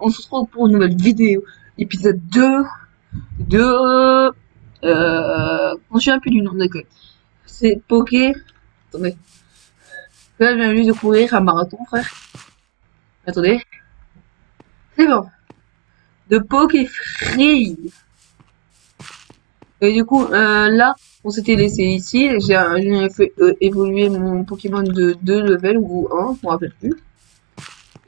on se retrouve pour une nouvelle vidéo. Épisode 2 de... on ne souviens plus du nom, d'accord. C'est Poké... Attendez. Là, je viens juste de courir un marathon, frère. Attendez. C'est bon. De Poké Free. Et du coup, là, on s'était laissé ici. J'ai fait évoluer mon Pokémon de 2 levels ou 1, je me rappelle plus.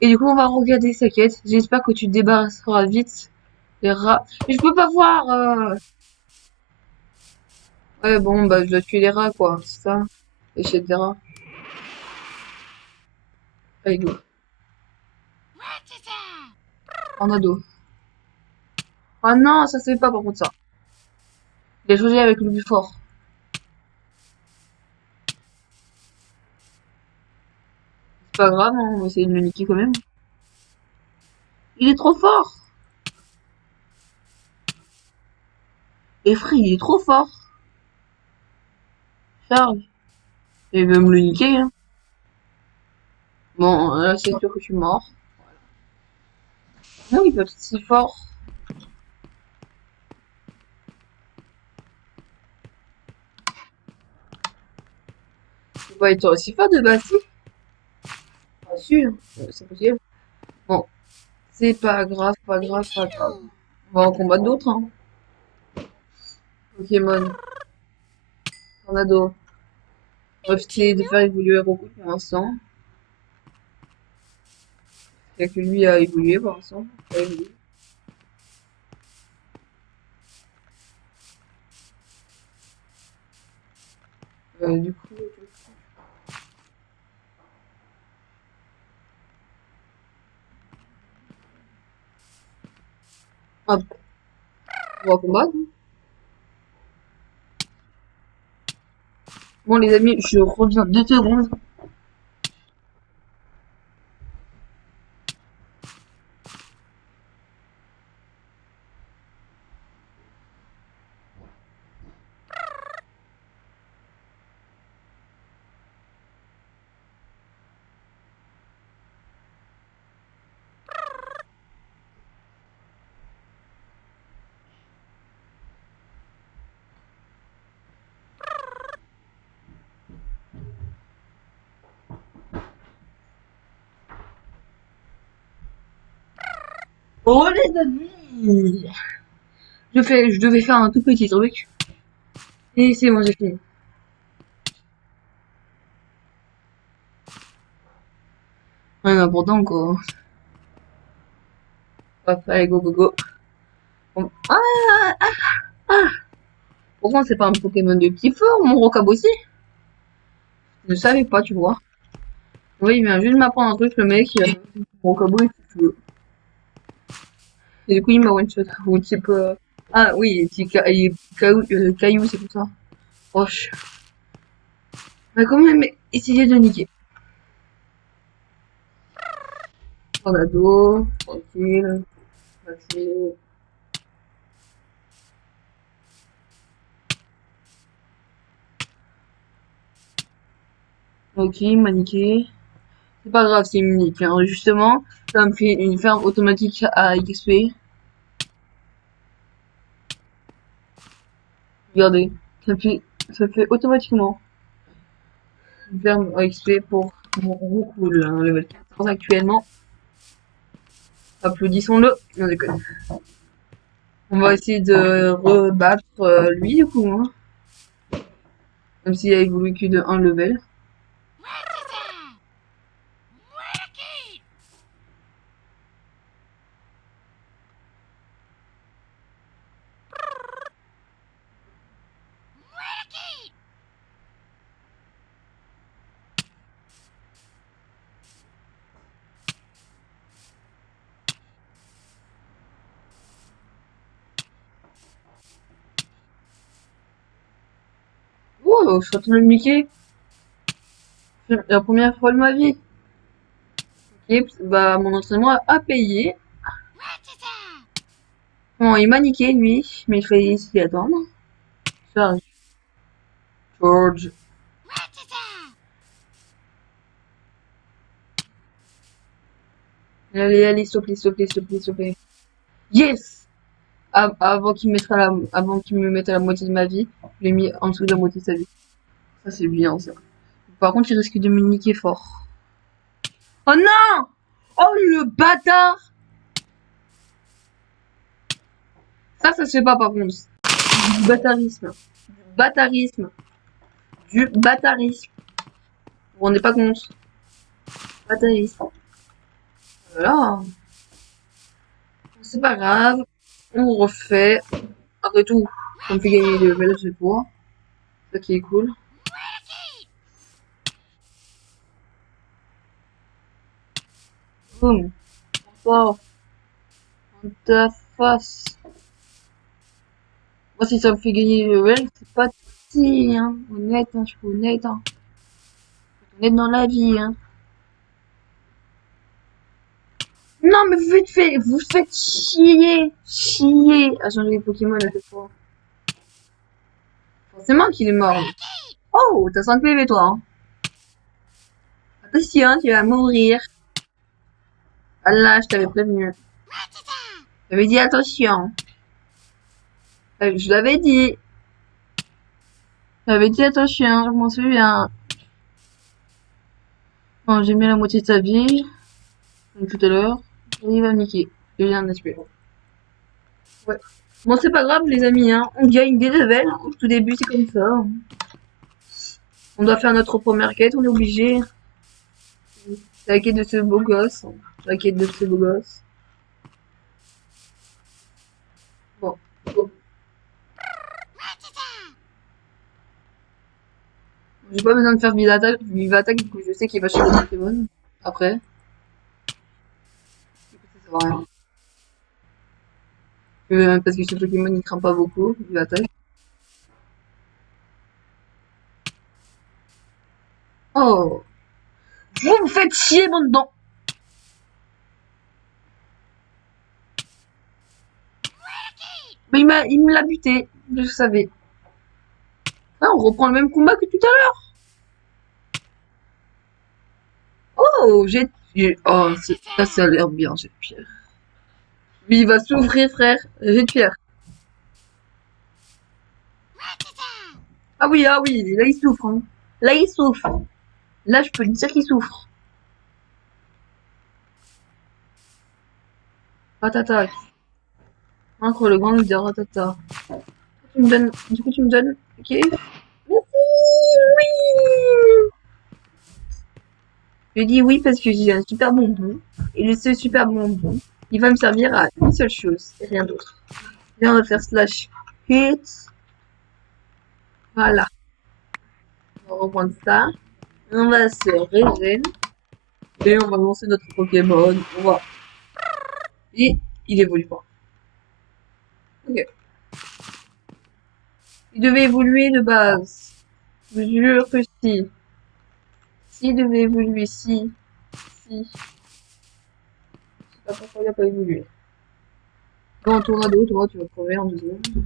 Et du coup, on va regarder sa quête. J'espère que tu te débarrasseras vite des rats. Mais je peux pas voir Ouais, bon, bah, je dois tuer les rats, quoi. C'est ça. Échec des rats. Allez, go. Tornado. Ah non, ça se fait pas, par contre, ça. Il a changé avec le plus fort. C'est pas grave, hein, on va essayer de le niquer quand même. Il est trop fort. Et frère, il est trop fort. Charge. Il veut me le niquer, hein. Bon, là, c'est sûr que je suis mort. Non, il peut être si fort. Il peut pas être aussi fort de base, si. Pas sûr. C'est possible. Bon, c'est pas grave, pas grave, pas grave. On va en combattre d'autres, hein. Pokémon. Tornado. On va essayer de faire évoluer Roku pour l'instant. Il n'y a que lui à évoluer pour l'instant. Du coup, hop, on va combattre. Bon les amis, je reviens 2 secondes. Oh les amis, je devais faire un tout petit truc. Et c'est bon, j'ai fini. Ouais, mais pourtant quoi. Hop, allez, go, go, go. Bon. Ah. Pourquoi c'est pas un Pokémon de petit fort, mon Rocabossy? Je savais pas, tu vois. Oui, il vient juste m'apprendre un truc, le mec. Mon Rocabossy, si tu veux. Et du coup, il m'a one-shot. Ou type... Ah oui, caillou, c'est pour ça. Roche. On va quand même essayer de niquer. Tornado, tranquille, facile. Ok, il m'a niqué. C'est pas grave s'il me nique, hein. Justement, ça me fait une ferme automatique à XP. Regardez, ça fait automatiquement une ferme à XP pour mon gros cool, hein, level 14 actuellement. Applaudissons-le. Non, déconne. On va essayer de rebattre lui, du coup, hein. Même s'il a évolué que de 1 level. Oh, je suis en train de me niquer. La première fois de ma vie. Ok, bah, mon entraînement a payé. Bon, il m'a niqué, lui, mais il fallait s'y attendre. Ça, George. Allez, allez, s'il te plaît, s'il te plaît, s'il te plaît, s'il te plaît. Yes! Avant qu'il me mette à la moitié de ma vie, je l'ai mis en dessous de la moitié de sa vie. Ça, c'est bien, ça. Par contre, il risque de me niquer fort. Oh non! Oh, le bâtard! Ça se fait pas, par contre. Du bâtarisme. Du bâtarisme. Du bâtarisme. Vous vous rendez pas compte? Bâtarisme. Voilà. C'est pas grave. On refait. Après tout, ça me fait gagner des levels, je sais pas. Ça qui est cool. Boum. Bonsoir. On ta face. Moi, si ça me fait gagner des levels, c'est pas si, hein. Honnête, hein, je suis honnête, hein. Honnête dans la vie, hein. Non, mais vous faites chier. Chier. À changer les Pokémon à chaque fois. Forcément qu'il est mort. Oh, t'as 5 PV, toi, hein. Attention, tu vas mourir. Allah, je t'avais prévenu. J'avais dit attention. Je l'avais dit. J'avais dit attention, je m'en souviens. Bon, j'ai mis la moitié de sa vie. Comme tout à l'heure. Et il va me niquer. Et j'ai un HP. Ouais. Bon, c'est pas grave, les amis, hein. On gagne des levels. Au tout début, c'est comme ça. On doit faire notre première quête, on est obligé. C'est la quête de ce beau gosse. La quête de ce beau gosse. Bon. Bon. J'ai pas besoin de faire vive attaque, du coup je sais qu'il va chez le Pokémon. Après. Du coup, ça sert à rien. Parce que ce Pokémon il craint pas beaucoup, vive attaque. Oh! Vous me faites chier, mon dedans! Mais il me l'a buté, je savais. Ah, on reprend le même combat que tout à l'heure. Oh, oh, ça a l'air bien, j'ai de pierre. Lui, il va s'ouvrir, frère. J'ai de pierre. Ah oui, là il souffre. Hein. Là il souffre. Là, je peux lui dire qu'il souffre. Ratata. Entre le grand de Ratata. Tu me donnes. Du coup, tu me donnes. Ok. Merci. Oui. Je dis oui parce que j'ai un super bonbon. Et ce super bonbon, il va me servir à une seule chose et rien d'autre. Viens, on va faire slash hit. Voilà. On va reprendre ça. On va se régénérer. Et on va lancer notre Pokémon. On va. Et il évolue pas. Ok. Il devait évoluer de base. Je vous jure que si. S'il devait évoluer, si. Si. Je sais pas pourquoi il a pas évolué. Bon, Tornado, toi, tu vas crever en 2 secondes.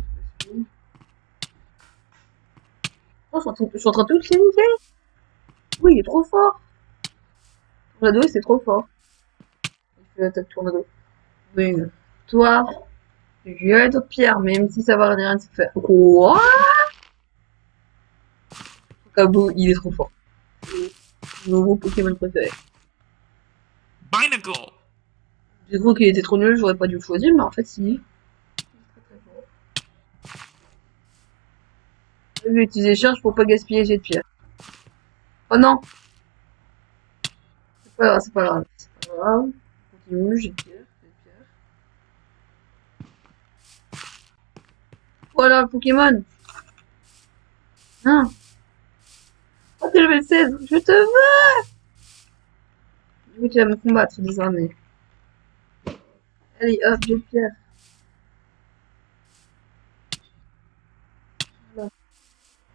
Oh, je suis en train de tout cliniquer. Oui, il est trop fort. Tornado, c'est trop fort. Il fait l'attaque Tornado. Oui. Toi, tu as d'autres pierres, même si ça va rien te faire. Quoi? Kabo, il est trop fort. Mon Pokémon préféré. Binacle. J'ai cru qu'il était trop nul, j'aurais pas dû le choisir, mais en fait, si. Je vais utiliser charge pour pas gaspiller jet de pierre. Oh non! C'est pas grave, c'est pas grave. C'est pas grave. Continue, jet de pierre, jet de pierre. Voilà, Pokémon! Hein? Oh, t'es level 16! Je te veux! Du coup, tu vas me combattre désormais. Allez, hop, jet de pierre. Voilà.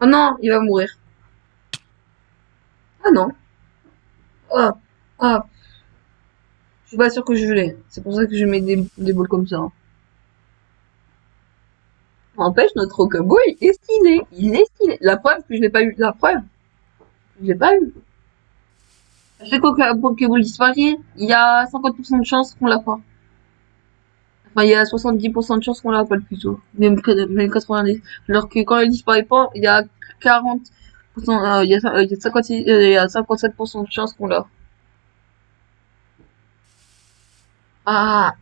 Oh non, il va mourir. Ah non. Oh, ah, je suis pas sûr que je l'ai. C'est pour ça que je mets des balles comme ça. Hein. N'empêche, notre Rokaboy est stylé. Il est stylé. La preuve que je l'ai pas eu. La preuve que je l'ai pas eu. À chaque fois qu'un Pokéball disparaît, il y a 50% de chance qu'on l'a pas. Enfin, il y a 70% de chance qu'on l'a pas plutôt. Même 90. Alors que quand il disparaît pas, il y a 40%, il y a 56, il y a 57% de chance qu'on l'a. Ah,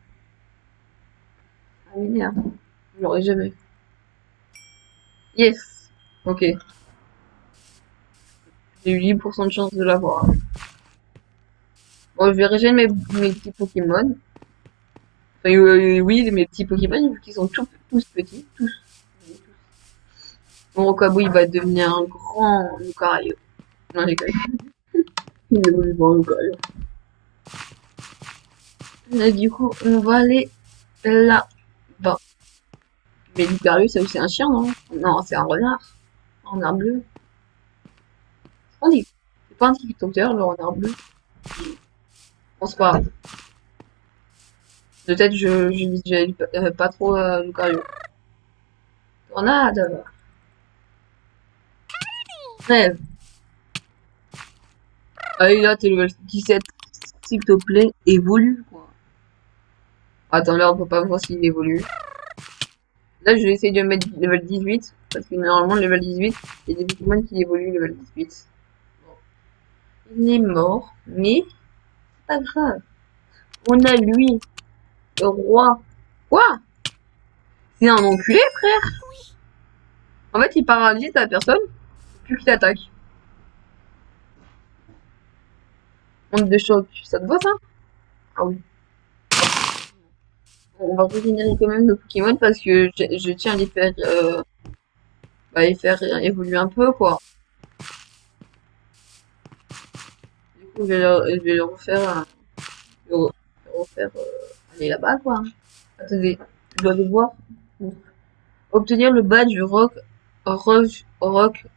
ah merde. Je l'aurais jamais. Yes. Ok. J'ai eu 8% de chance de l'avoir. Bon, je verrai jamais mes petits Pokémon. Enfin, oui, mes petits Pokémon, vu qu'ils sont tous petits. Tous. Mon Rocaboui va devenir un grand Lucario. Non, j'ai il évolue pas en Lucario. Et du coup, on va aller là-bas. Mais Lucario, c'est un chien, non? Non, c'est un renard. Un renard bleu. On dit, c'est pas un TikToker, le renard bleu. On se parle. Peut-être je visualise pas trop Lucario. Tornade. Rêve. Allez, là, t'es level 17. S'il te plaît, évolue, quoi. Attends, là, on peut pas voir s'il évolue. Là, je vais essayer de mettre level 18. Parce que normalement, level 18, il y a des Pokémon qui évoluent level 18. Bon. Il est mort, mais c'est pas grave. On a lui, le roi. Quoi? C'est un enculé, frère. En fait, il paralyse la personne, plus qu'il attaque. Onde de choc, ça te va ça? Ah oui. On va régénérer quand même nos Pokémon parce que je tiens à les faire évoluer un peu, quoi. Du coup, je vais le refaire, le refaire aller là-bas, quoi. Attendez, je dois aller voir. Obtenir le badge rock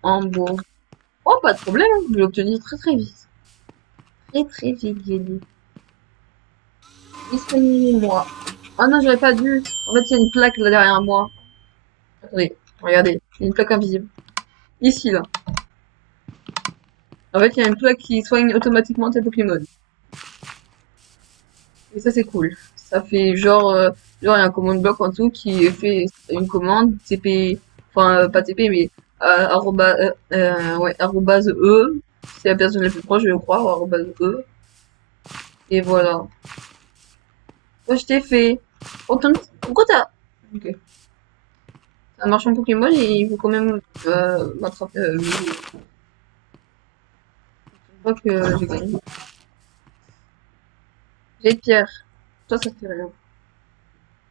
en bourg. Oh, pas de problème, je vais l'obtenir très très vite. Très très vite, j'ai dit. Disponible-moi. Oh non, j'aurais pas dû. En fait, il y a une plaque là derrière moi. Attendez, regardez. Il y a une plaque invisible. Ici, là. En fait, il y a une plaque qui soigne automatiquement tes Pokémon. Et ça, c'est cool. Ça fait genre, il y a un command block en dessous qui fait une commande TP, enfin, pas TP, mais ouais, arrobase E. C'est la personne la plus proche, je crois, ou arrobase E. Et voilà. Moi, je t'ai fait. Pourquoi t'as. Ok. Ça marche en Pokémon et il faut quand même m'attraper. Je crois que j'ai gagné. J'ai de pierre. Ça fait rien.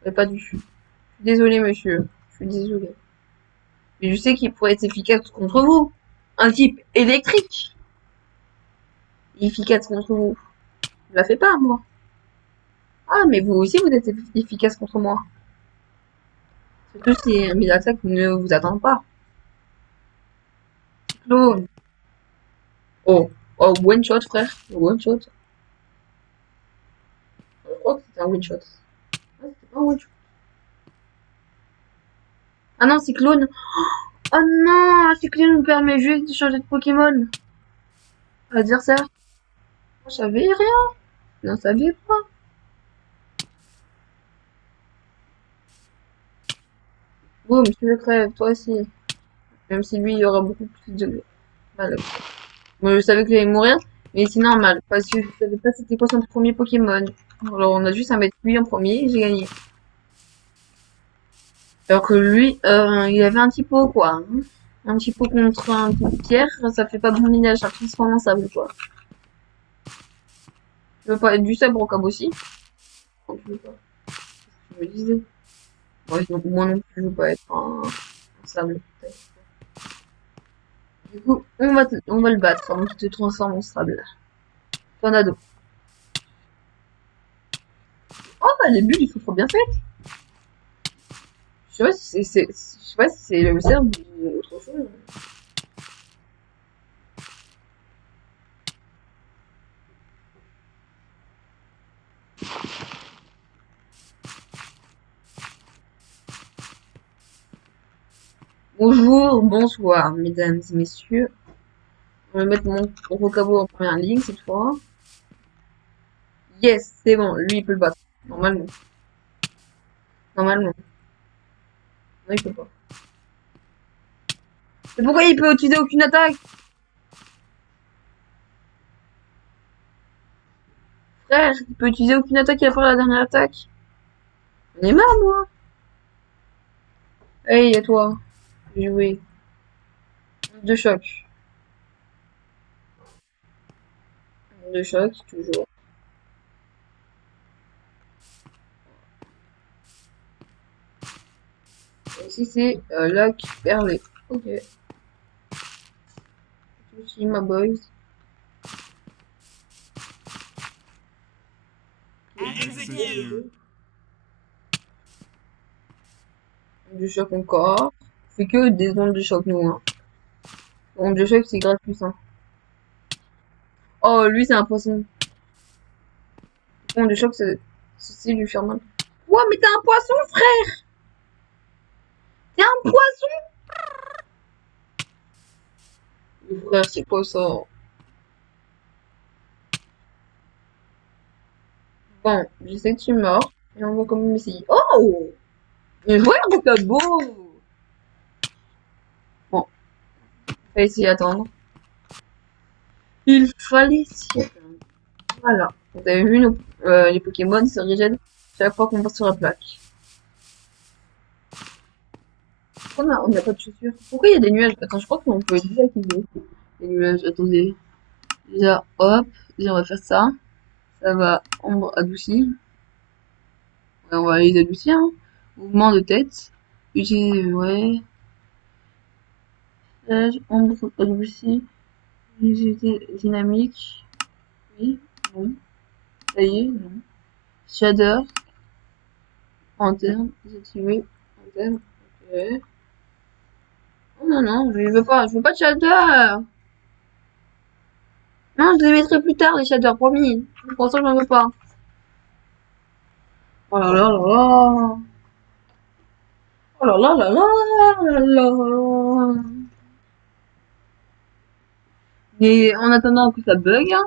J'ai pas dû. Désolé, monsieur. Je suis désolé. Mais je sais qu'il pourrait être efficace contre vous. Un type électrique. Efficace contre vous. Je la fais pas, moi. Ah, mais vous aussi, vous êtes efficace contre moi. Surtout si mes attaques ne vous attendent pas. Clone. Oh. Oh, one shot, frère. One shot. Je crois que c'était un one shot. Ah, c'était pas un one shot. Ah non, c'est clone. Oh non, c'est clone nous permet juste de changer de Pokémon. Adversaire. Je savais rien. Je n'en savais pas. Boum, je le crève, toi aussi. Même si lui, il y aura beaucoup plus de mal. Moi, je savais que j'allais mourir, mais c'est normal, parce que je savais pas c'était quoi son premier Pokémon. Alors, on a juste à mettre lui en premier et j'ai gagné. Alors que lui, il avait un typo, quoi. Un typo contre un type pierre, ça fait pas bon ménage, ça transforme en sable, quoi. Je veux pas être du sabre au cab aussi. Non, je veux pas. Je me disais. Ouais, donc moi non plus, je veux pas être un sable. Du coup, on va le battre avant qu'il te transforme en sable. Tornado. Oh, bah, les bulles, ils sont trop bien faites. Je sais pas si je sais pas si c'est le cerf ou autre chose. Bonjour, bonsoir, mesdames et messieurs. On va mettre mon Rocabo en première ligne cette fois. Yes, c'est bon, lui il peut le battre. Normalement. Normalement. Non, il peut pas. Mais pourquoi il peut utiliser aucune attaque? Frère, il peut utiliser aucune attaque à part la dernière attaque. On est marre, moi. Hey, à toi. J'ai joué. De choc. De choc, toujours. Et ici, c'est lac perlé. Ok. Aussi, ma boys. De choc encore. C'est que des ondes de choc, nous. Hein. Ondes de choc, c'est grave puissant. Oh, lui, c'est un poisson. Ondes de choc, c'est lui faire mal. Ouais, mais t'es un poisson, frère! T'es un poisson! Frère, c'est quoi ça? Bon, je sais que tu es mort. Et on va quand même essayer. Oh! Mais ouais, Rocabo! Bon, on va essayer d'attendre. Il fallait s'y attendre. Voilà. Vous avez vu, les Pokémon se régènent chaque fois qu'on passe sur la plaque. On n'a pas de chaussures. Pourquoi il y a des nuages? Attends, je crois qu'on peut désactiver les nuages. Attendez. Déjà, hop. Déjà, on va faire ça. Ça va ombre adoucie. Ouais, on va les adoucir. Hein. Mouvement de tête. Utiliser, ouais. Ombre adoucie. Rigidité dynamique. Oui. Non. Ça y est, non. Shader. Interne. Désactiver. Interne. Ok. Oh non, non, je veux pas. Je veux pas de shader. Non, je les mettrai plus tard, les shaders, promis. Pour ça, j'en veux pas. Oh là là là là. Oh là là là là là là. Mais en attendant que ça bug, hein,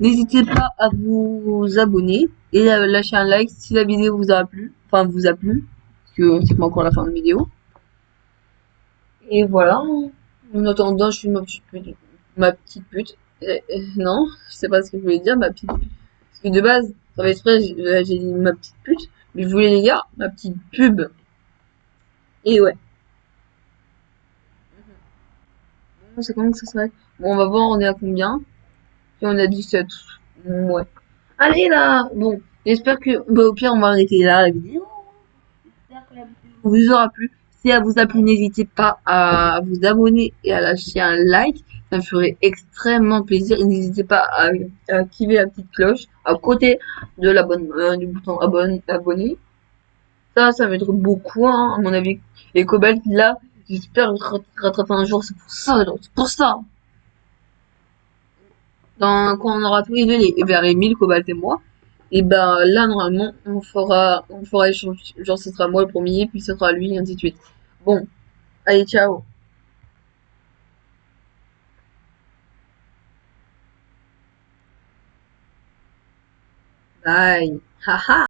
n'hésitez pas à vous abonner et à lâcher un like si la vidéo vous a plu. Enfin, vous a plu. Parce que c'est pas encore la fin de la vidéo. Et voilà. En attendant, je suis ma petite pute. Ma petite pute. Non, je sais pas ce que je voulais dire, ma petite pute. Parce que de base, ça va exprès, j'ai dit ma petite pute. Mais je voulais dire ma petite pub. Et ouais. C'est comment que ça serait? Bon, on va voir, on est à combien? Et on a 17. Ouais. Allez là! Bon, j'espère que. Bah, au pire, on va arrêter là la vidéo. J'espère que la vidéo vous aura plu. Si elle vous a plu, n'hésitez pas à vous abonner et à lâcher un like. Ça me ferait extrêmement plaisir. Et n'hésitez pas à activer la petite cloche à côté de du bouton abonner. Ça m'aiderait beaucoup, hein, à mon avis. Et Cobalt, là, j'espère rattraper un jour. C'est pour ça, c'est pour ça. Quand on aura tous les deux vers les 1000 Cobalt et moi, et ben là normalement on fera échange, genre ce sera moi le premier, puis ce sera lui, et ainsi de suite. Bon, allez, ciao. Bye. Haha.